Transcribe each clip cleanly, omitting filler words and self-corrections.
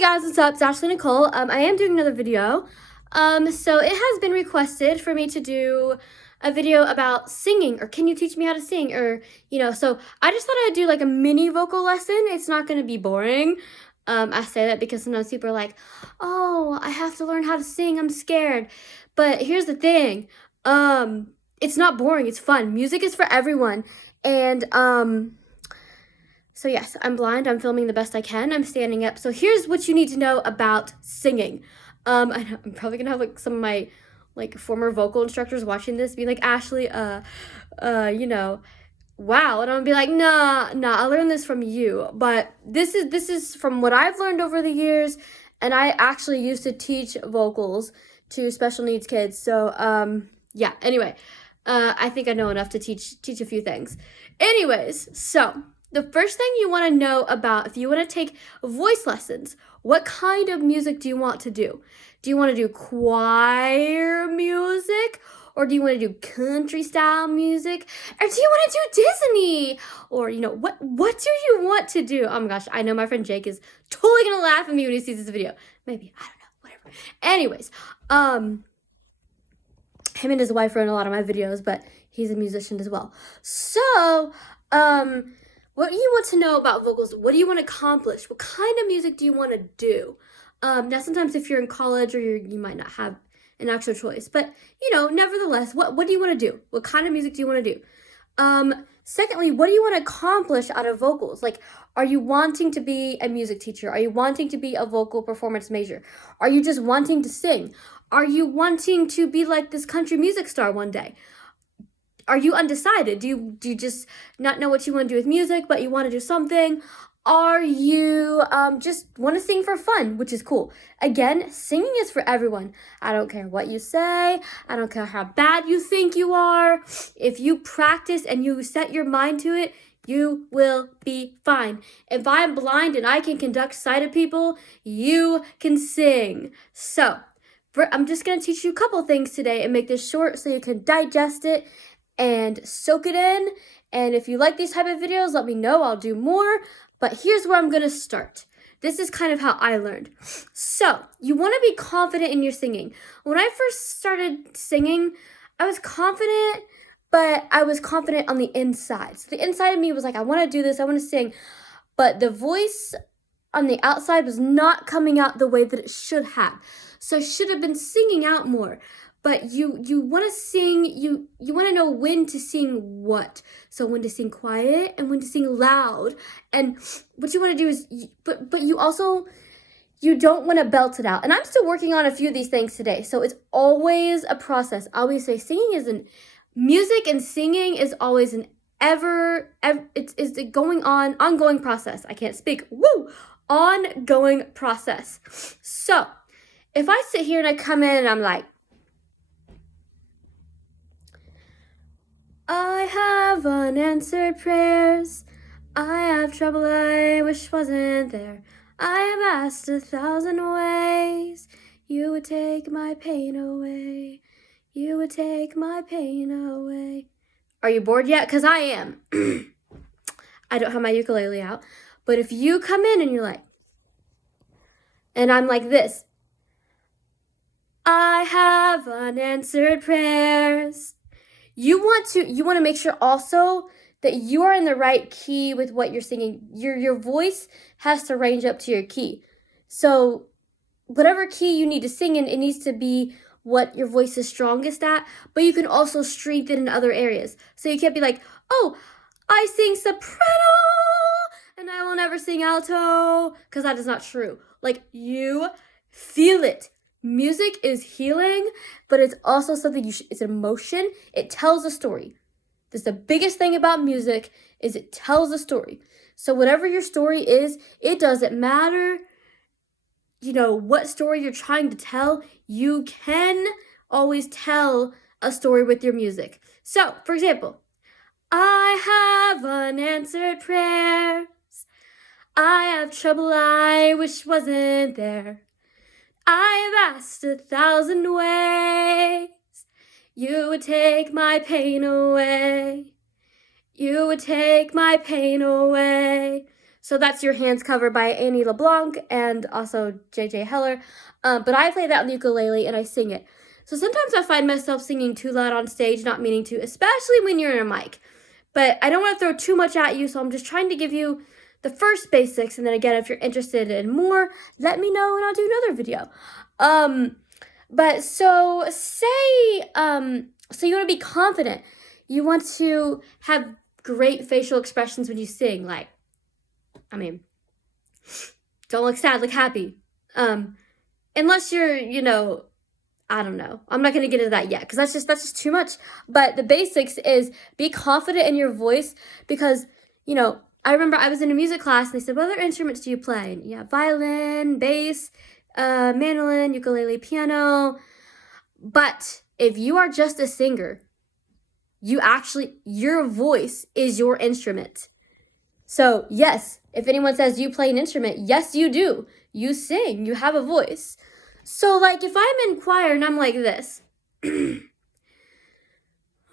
Hey guys, what's up? It's Ashley Nicole. I am doing another video. So it has been requested for me to do a video about singing, or can you teach me how to sing? Or, so I just thought I'd do like a mini vocal lesson. It's not going to be boring. I say that because sometimes people are like, oh, I have to learn how to sing. I'm scared. But here's the thing. It's not boring. It's fun. Music is for everyone. And, so yes, I'm blind. I'm filming the best I can. I'm standing up. So here's what you need to know about singing. I'm probably gonna have like some of my like former vocal instructors watching this, being like, Ashley, wow. And I'm gonna be like, nah, I learned this from you. But this is from what I've learned over the years, and I actually used to teach vocals to special needs kids. So yeah. Anyway, I think I know enough to teach a few things. Anyways, so the first thing you want to know about if you want to take voice lessons, what kind of music do you want to do? Do you want to do choir music? Or do you want to do country style music? Or do you want to do Disney? Or, what do you want to do? Oh my gosh, I know my friend Jake is totally going to laugh at me when he sees this video. Maybe, I don't know, whatever. Anyways, him and his wife are in a lot of my videos, but he's a musician as well. So, what you want to know about vocals, what do you want to accomplish? What kind of music do you want to do? Now, sometimes if you're in college or you might not have an actual choice, but, nevertheless, what do you want to do? What kind of music do you want to do? Secondly, what do you want to accomplish out of vocals? Like, are you wanting to be a music teacher? Are you wanting to be a vocal performance major? Are you just wanting to sing? Are you wanting to be like this country music star one day? Are you undecided? Do you just not know what you want to do with music, but you want to do something? Are you just want to sing for fun, which is cool? Again, singing is for everyone. I don't care what you say. I don't care how bad you think you are. If you practice and you set your mind to it, you will be fine. If I'm blind and I can conduct sighted people, you can sing. So, I'm just going to teach you a couple things today and make this short so you can digest it and soak it in. And if you like these type of videos, let me know. I'll do more. But here's where I'm going to start. This is kind of how I learned. So, you want to be confident in your singing. When I first started singing, I was confident, but I was confident on the inside. So the inside of me was like, I want to do this, I want to sing. But the voice on the outside was not coming out the way that it should have. So I should have been singing out more. But you want to sing, you want to know when to sing what. So when to sing quiet and when to sing loud. And what you want to do is, but you also, you don't want to belt it out. And I'm still working on a few of these things today. So it's always a process. I always say music and singing is always an it's a ongoing process. I can't speak. Ongoing process. So if I sit here and I come in and I'm like, I have unanswered prayers. I have trouble I wish wasn't there. I have asked 1,000 ways. You would take my pain away. You would take my pain away. Are you bored yet? Because I am. I don't have my ukulele out. But if you come in and you're like, and I'm like this, I have unanswered prayers. You want to make sure also that you are in the right key with what you're singing. Your voice has to range up to your key. So whatever key you need to sing in, it needs to be what your voice is strongest at, but you can also strengthen in other areas. So you can't be like, oh, I sing soprano and I will never sing alto, because that is not true. Like, you feel it. Music is healing, but it's also something it's emotion. It tells a story. That's the biggest thing about music, is it tells a story. So whatever your story is, it doesn't matter, what story you're trying to tell. You can always tell a story with your music. So, for example, I have unanswered prayers. I have trouble I wish wasn't there. I've asked 1,000 ways. You would take my pain away. You would take my pain away. So that's Your Hands cover by Annie LeBlanc and also J.J. Heller. But I play that on the ukulele and I sing it. So sometimes I find myself singing too loud on stage, not meaning to, especially when you're in a mic. But I don't want to throw too much at you, so I'm just trying to give you the first basics. And then again, if you're interested in more, let me know and I'll do another video. But so say, so you want to be confident. You want to have great facial expressions when you sing, like, don't look sad, look happy. Unless you're, I don't know. I'm not going to get into that yet because that's just too much. But the basics is be confident in your voice because, I remember I was in a music class and they said, what other instruments do you play? And yeah, violin, bass, mandolin, ukulele, piano. But if you are just a singer, your voice is your instrument. So yes, if anyone says you play an instrument, yes, you do. You sing, you have a voice. So like if I'm in choir and I'm like this, oh,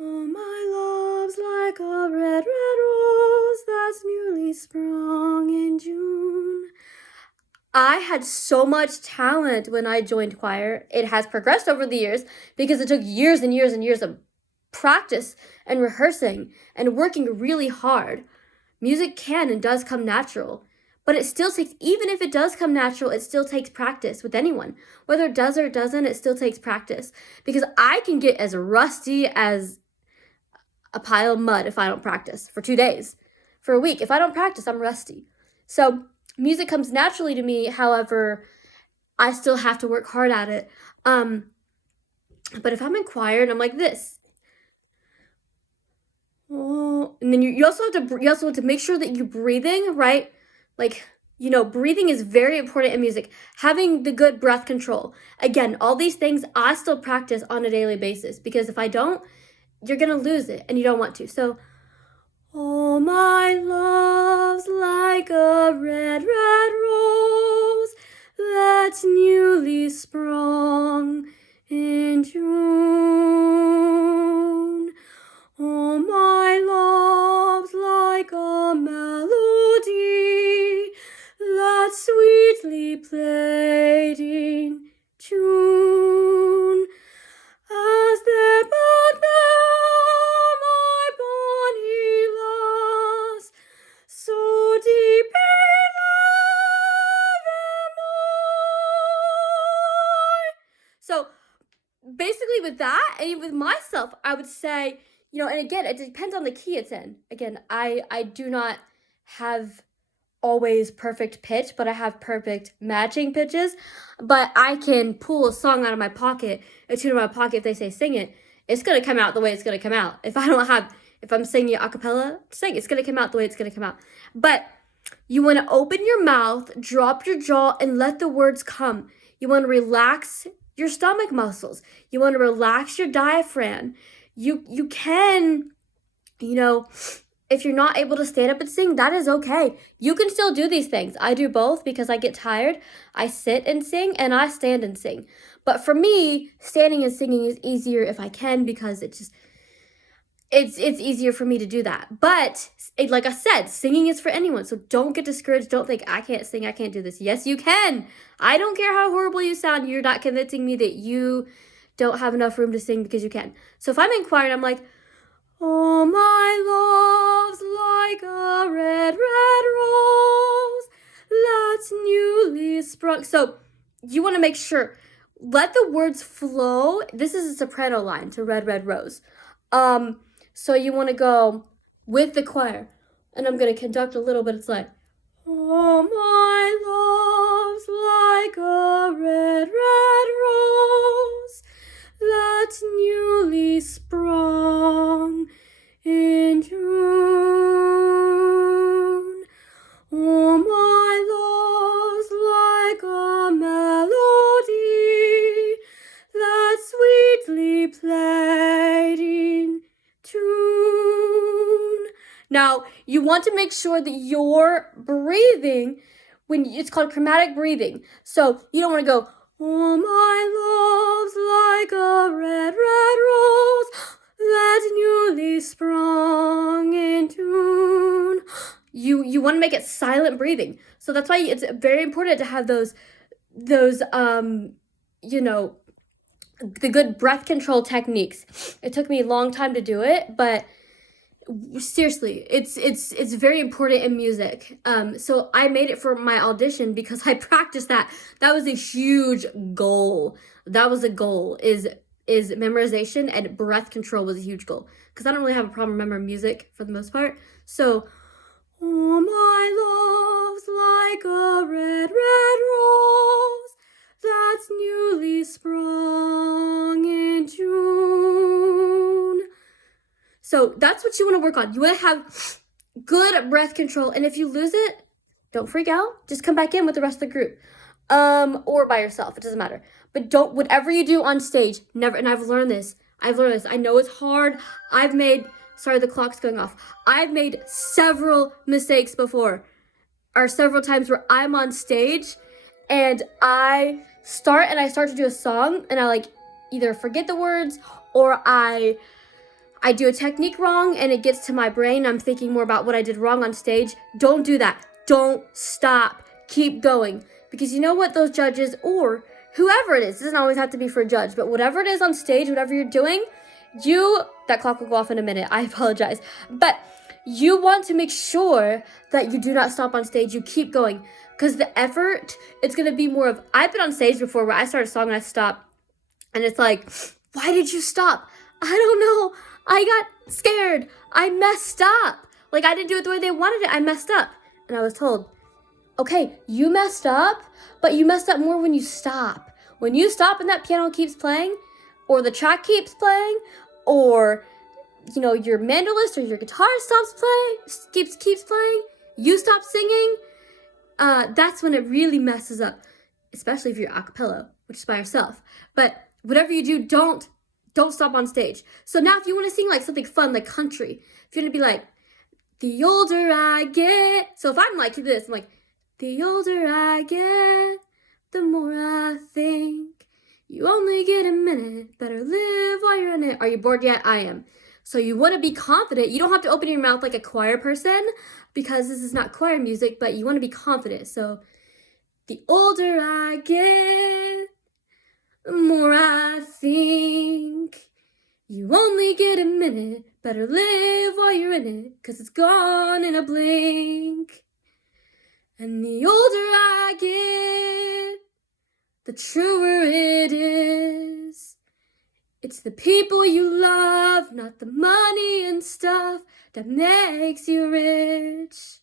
my love's like a red, red rose that's newly sprung in June. I had so much talent when I joined choir. It has progressed over the years because it took years and years and years of practice and rehearsing and working really hard. Music can and does come natural, but it still takes, even if it does come natural, it still takes practice with anyone. Whether it does or it doesn't, it still takes practice because I can get as rusty as a pile of mud if I don't practice for 2 days, for a week. If I don't practice, I'm rusty. So music comes naturally to me. However, I still have to work hard at it. But if I'm in choir and I'm like this, oh, and then you also have to make sure that you're breathing, right? Like, breathing is very important in music. Having the good breath control. Again, all these things I still practice on a daily basis because if I don't, you're going to lose it and you don't want to. So, oh, my love's like a red, red rose that's newly sprung in June. Oh, my love's like a melody that's sweetly played in tune. As they both there, my bonny lass, so deep in love am I. So basically with that, and with myself, I would say, and again, it depends on the key it's in. Again, I do not have always perfect pitch, but I have perfect matching pitches. But I can pull a song out of my pocket, a tune out of my pocket. If they say sing it, it's gonna come out the way it's gonna come out. If I'm singing a cappella, it's gonna come out the way it's gonna come out. But you want to open your mouth, drop your jaw, and let the words come. You want to relax your stomach muscles. You want to relax your diaphragm. You can, if you're not able to stand up and sing, that is okay. You can still do these things. I do both because I get tired. I sit and sing and I stand and sing. But for me, standing and singing is easier if I can because it's easier for me to do that. But like I said, singing is for anyone. So don't get discouraged. Don't think I can't sing. I can't do this. Yes, you can. I don't care how horrible you sound. You're not convincing me that you don't have enough room to sing because you can. So if I'm in choir and I'm like, oh, my love's like a red, red rose that's newly sprung. So you want to make sure, let the words flow. This is a soprano line to red, red rose. So you want to go with the choir. And I'm going to conduct a little bit. It's like, oh, my love's like a red, red rose that's newly sprung in June. Oh, my love's like a melody that's sweetly played in tune. Now, you want to make sure that you're breathing it's called chromatic breathing. So you don't want to go, oh, my love's like a red, red rose that's newly sprung in tune. you want to make it silent breathing. So that's why it's very important to have those you know, the good breath control techniques. It took me a long time to do it, but seriously, it's very important in music. So I made it for my audition because I practiced that. That was a huge goal. That was a goal, is memorization, and breath control was a huge goal. Because I don't really have a problem remembering music for the most part. So, oh, my love's like a red, red rose that's newly sprung in June. So that's what you want to work on. You want to have good breath control. And if you lose it, don't freak out. Just come back in with the rest of the group. Or by yourself. It doesn't matter. But don't, whatever you do on stage, never, and I've learned this. I know it's hard. Sorry, the clock's going off. I've made several mistakes before, or several times where I'm on stage and I start to do a song and I like either forget the words or I do a technique wrong and it gets to my brain. I'm thinking more about what I did wrong on stage. Don't do that. Don't stop. Keep going. Because you know what those judges, or whoever it is, it doesn't always have to be for a judge, but whatever it is on stage, whatever you're doing, that clock will go off in a minute. I apologize. But you want to make sure that you do not stop on stage. You keep going. Because the effort, it's going to be more of, I've been on stage before where I start a song and I stop. And it's like, why did you stop? I don't know. I got scared. I messed up. Like, I didn't do it the way they wanted it. I messed up. And I was told, okay, you messed up, but you messed up more when you stop. When you stop and that piano keeps playing, or the track keeps playing, or, you know, your mandolist or your guitar stops playing, keeps playing, you stop singing, that's when it really messes up, especially if you're a cappella, which is by yourself. But whatever you do, don't stop on stage. So now if you want to sing like something fun, like country, if you're going to be like, the older I get. So if I'm like this, I'm like, the older I get, the more I think. You only get a minute, better live while you're in it. Are you bored yet? I am. So you want to be confident. You don't have to open your mouth like a choir person because this is not choir music, but you want to be confident. So the older I get, the more I think. You only get a minute, better live while you're in it, 'cause it's gone in a blink. And the older I get, the truer it is. It's the people you love, not the money and stuff that makes you rich.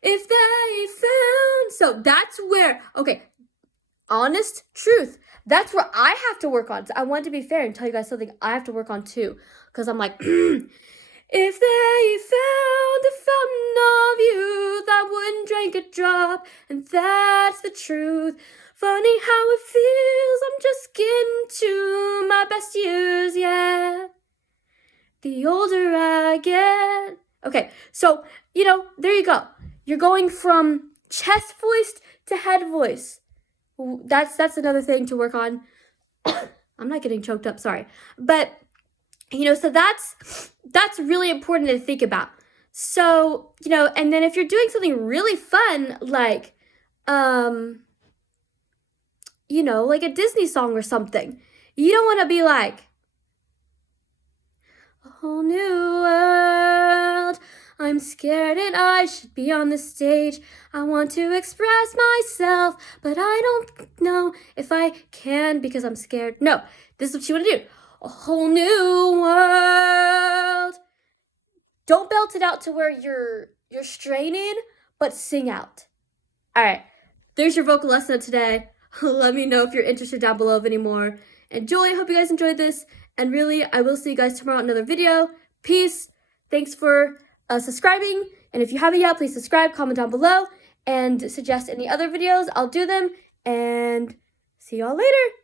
If they found, so that's where, okay, honest truth. That's where I have to work on. So I want to be fair and tell you guys something I have to work on too. Because I'm like, if they found a fountain of youth, I wouldn't drink a drop. And that's the truth. Funny how it feels, I'm just getting to my best years, yeah. The older I get. Okay, so, you know, there you go. You're going from chest voice to head voice. That's another thing to work on. I'm not getting choked up, sorry. But, you know, so that's really important to think about. So, you know, and then if you're doing something really fun, like, you know, like a Disney song or something, you don't want to be like, a whole new world, I'm scared and I should be on the stage. I want to express myself, but I don't know if I can because I'm scared. No, this is what you want to do. A whole new world. Don't belt it out to where you're straining, but sing out. All right, there's your vocal lesson today. Let me know if you're interested down below of any more. Enjoy. Hope you guys enjoyed this. And really, I will see you guys tomorrow in another video. Peace. Thanks for subscribing. And if you haven't yet, please subscribe, comment down below, and suggest any other videos. I'll do them. And see y'all later.